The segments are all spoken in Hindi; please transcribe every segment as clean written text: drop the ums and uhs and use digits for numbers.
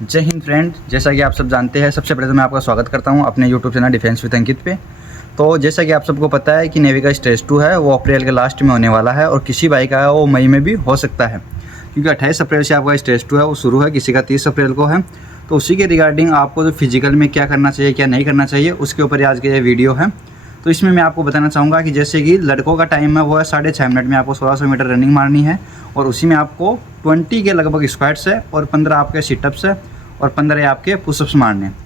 जय हिंद फ्रेंड, जैसा कि आप सब जानते हैं, सबसे पहले तो मैं आपका स्वागत करता हूं अपने यूट्यूब चैनल डिफेंस विद अंकित पे। तो जैसा कि आप सबको पता है कि नेवी का स्टेज 2 है वो अप्रैल के लास्ट में होने वाला है और किसी भाई का है वो मई में भी हो सकता है, क्योंकि 28 अप्रैल से आपका स्टेज 2 है वो शुरू है, किसी का 30 अप्रैल को है। तो उसी के रिगार्डिंग आपको जो फिजिकल में क्या करना चाहिए क्या नहीं करना चाहिए उसके ऊपर आज का ये वीडियो है। तो इसमें मैं आपको बताना चाहूँगा कि जैसे कि लड़कों का टाइम है वो है 6.5 मिनट में आपको 1600 मीटर रनिंग मारनी है और उसी में आपको 20 के लगभग स्क्वाट्स है और 15 आपके सिटअप्स है और 15 आपके पुशअप्स मारने हैं।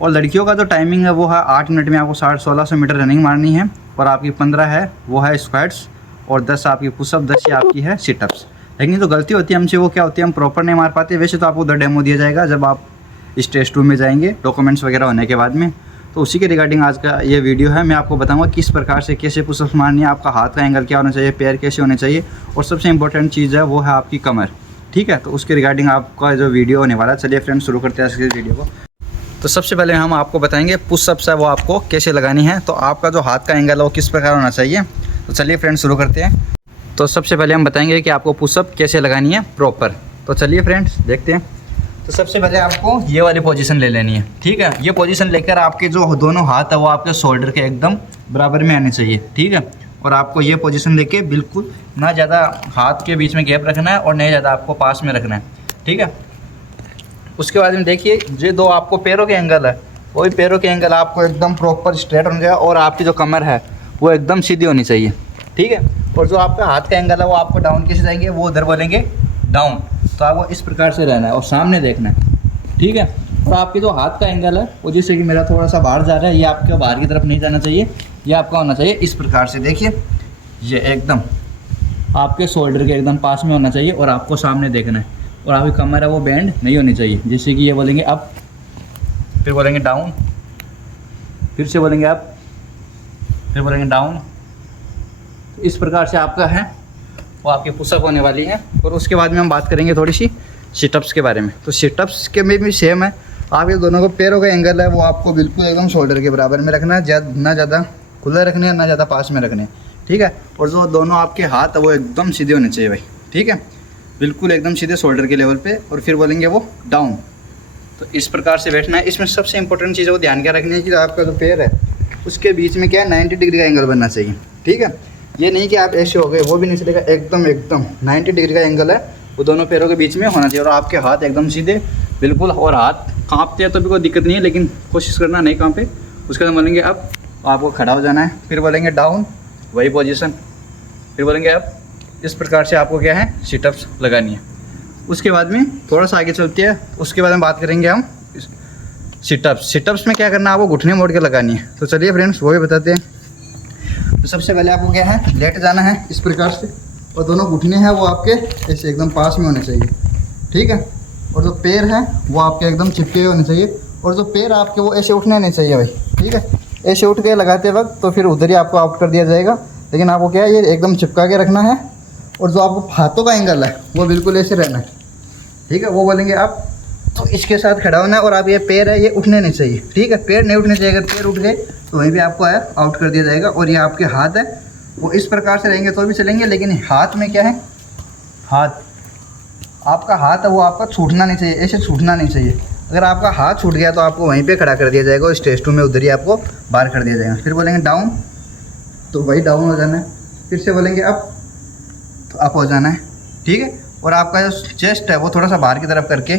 और लड़कियों का जो टाइमिंग है वो है 8 मिनट में आपको 1600 मीटर रनिंग मारनी है और आपकी 15 है वो है स्क्वाट्स और 10 आपकी पुशअप, 10 ही आपकी है सिटअप्स। लेकिन जो गलती होती है हमसे वो क्या होती है, हम प्रॉपर नहीं मार पाते। वैसे तो आपको उधर डेमो दिया जाएगा जब आप स्टेज 2 में जाएंगे डॉक्यूमेंट्स वगैरह होने के बाद में। तो उसी के रिगार्डिंग आज का ये वीडियो है। मैं आपको बताऊंगा किस प्रकार से कैसे पुशअप्स मारनी है, आपका हाथ का एंगल क्या होना चाहिए, पैर कैसे होने चाहिए और सबसे इंपॉर्टेंट चीज़ है वो है आपकी कमर। ठीक है, तो उसके रिगार्डिंग आपका जो वीडियो होने वाला है, चलिए फ्रेंड्स शुरू करते हैं इस वीडियो को। तो सबसे पहले हम आपको बताएंगे पुशअप्स है वो आपको कैसे लगानी है, तो आपका जो हाथ का एंगल है वो किस प्रकार होना चाहिए। तो चलिए फ्रेंड्स शुरू करते हैं। तो सबसे पहले हम बताएंगे कि आपको पुशअप कैसे लगानी है प्रॉपर। तो चलिए फ्रेंड्स देखते हैं। तो सबसे पहले आपको ये वाली पोजीशन ले लेनी है। ठीक है, ये पोजीशन लेकर आपके जो दोनों हाथ है वो आपके शोल्डर के एकदम बराबर में आने चाहिए। ठीक है, और आपको ये पोजीशन लेके बिल्कुल ना ज़्यादा हाथ के बीच में गैप रखना है और नहीं ज़्यादा आपको पास में रखना है। ठीक है, उसके बाद में देखिए जो दो आपको पैरों के एंगल है वही पैरों के एंगल आपको एकदम प्रॉपर स्ट्रेट होना चाहिए और आपकी जो कमर है वो एकदम सीधी होनी चाहिए। ठीक है, और जो आपका हाथ का एंगल है वो आपको डाउन कैसे जाएंगे, वो उधर बोलेंगे डाउन। तो आपको इस प्रकार से रहना है और सामने देखना है। ठीक है, और आपके जो हाथ का एंगल है वो जैसे कि मेरा थोड़ा सा बाहर जा रहा है, ये आपके बाहर की तरफ नहीं जाना चाहिए, ये आपका होना चाहिए इस प्रकार से। देखिए ये एकदम आपके शोल्डर के एकदम पास में होना चाहिए और आपको सामने देखना है और आपकी कमर है वो बेंड नहीं होनी चाहिए। जैसे कि ये बोलेंगे अप, फिर बोलेंगे डाउन, फिर से बोलेंगे अप, फिर बोलेंगे डाउन। इस प्रकार से आपका है वो आपकी पुशअप होने वाली है। और उसके बाद में हम बात करेंगे थोड़ी सी सिटअप्स के बारे में। तो सिटअप्स के में भी सेम है, आपके दोनों को पैरों का एंगल है वो आपको बिल्कुल एकदम शोल्डर के बराबर में रखना है, ना ज़्यादा खुले रखने हैं ना ज़्यादा पास में रखने हैं। ठीक है, और जो दोनों आपके हाथ है वो एकदम सीधे होने चाहिए भाई। ठीक है, बिल्कुल एकदम सीधे शोल्डर के लेवल पे। और फिर बोलेंगे वो डाउन। तो इस प्रकार से बैठना है। इसमें सबसे इंपॉर्टेंट चीज़ वो ध्यान क्या रखनी है कि आपका जो पैर है उसके बीच में क्या है 90 डिग्री का एंगल बनना चाहिए। ठीक है, ये नहीं कि आप ऐसे हो गए वो भी नहीं चलेगा, एकदम 90 डिग्री का एंगल है वो दोनों पैरों के बीच में होना चाहिए और आपके हाथ एकदम सीधे बिल्कुल। और हाथ कांपते हैं तो भी कोई दिक्कत नहीं है, लेकिन कोशिश करना नहीं कांपे। उसके बाद बोलेंगे अप, आपको खड़ा हो जाना है, फिर बोलेंगे डाउन वही पोजीशन, फिर बोलेंगे अप। इस प्रकार से आपको क्या है सिटअप्स लगानी है। उसके बाद में थोड़ा सा आगे चलते हैं, उसके बाद में बात करेंगे हम सिटअप्स। सिटअप्स में क्या करना है, आपको घुटने मोड़ के लगानी है। तो चलिए फ्रेंड्स वो भी बताते हैं। तो सबसे पहले आपको क्या है लेट जाना है इस प्रकार से और दोनों घुटने हैं वो आपके ऐसे एकदम पास में होने चाहिए। ठीक है, और जो पैर है वो आपके एकदम चिपके हुए होने चाहिए और जो पैर आपके वो ऐसे उठने नहीं चाहिए भाई। ठीक है, ऐसे उठ के लगाते वक्त तो फिर उधर ही आपको आउट कर दिया जाएगा, लेकिन आपको क्या है ये एकदम चिपका के रखना है और जो आपको हाथों का एंगल है वो बिल्कुल ऐसे रहना है। ठीक है, वो बोलेंगे आप, तो इसके साथ खड़ा होना है और आप ये पैर है ये उठने नहीं चाहिए। ठीक है, पैर नहीं उठने चाहिए, अगर पैर उठ गए तो वहीं भी आपको है आउट कर दिया जाएगा। और ये आपके हाथ है वो इस प्रकार से रहेंगे तो भी चलेंगे, लेकिन हाथ में क्या है, हाथ आपका हाथ है वो आपका छूटना नहीं चाहिए, ऐसे छूटना नहीं चाहिए। अगर आपका हाथ छूट गया तो आपको वहीं पे खड़ा कर दिया जाएगा और स्टेज 2 में उधर ही आपको बाहर कर दिया जाएगा। फिर बोलेंगे डाउन तो वही डाउन हो जाना है, फिर से बोलेंगे अप तो अप हो जाना है। ठीक है, और आपका जो चेस्ट है वो थोड़ा सा बाहर की तरफ करके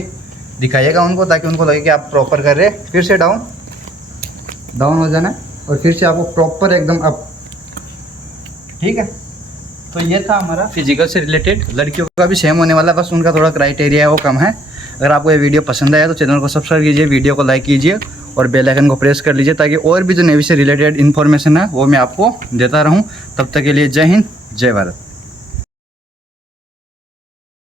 दिखाइएगा उनको, ताकि उनको लगे कि आप प्रॉपर कर रहे हैं। फिर से डाउन हो जाना है और फिर से आपको प्रॉपर एकदम अप। ठीक है, तो ये था हमारा फिजिकल से रिलेटेड। लड़कियों का भी सेम होने वाला है, बस उनका थोड़ा क्राइटेरिया है वो कम है। अगर आपको ये वीडियो पसंद आया तो चैनल को सब्सक्राइब कीजिए, वीडियो को लाइक कीजिए और बेल आइकन को प्रेस कर लीजिए, ताकि और भी जो नेवी से रिलेटेड इन्फॉर्मेशन है वो मैं आपको देता रहूँ। तब तक के लिए जय हिंद, जय भारत।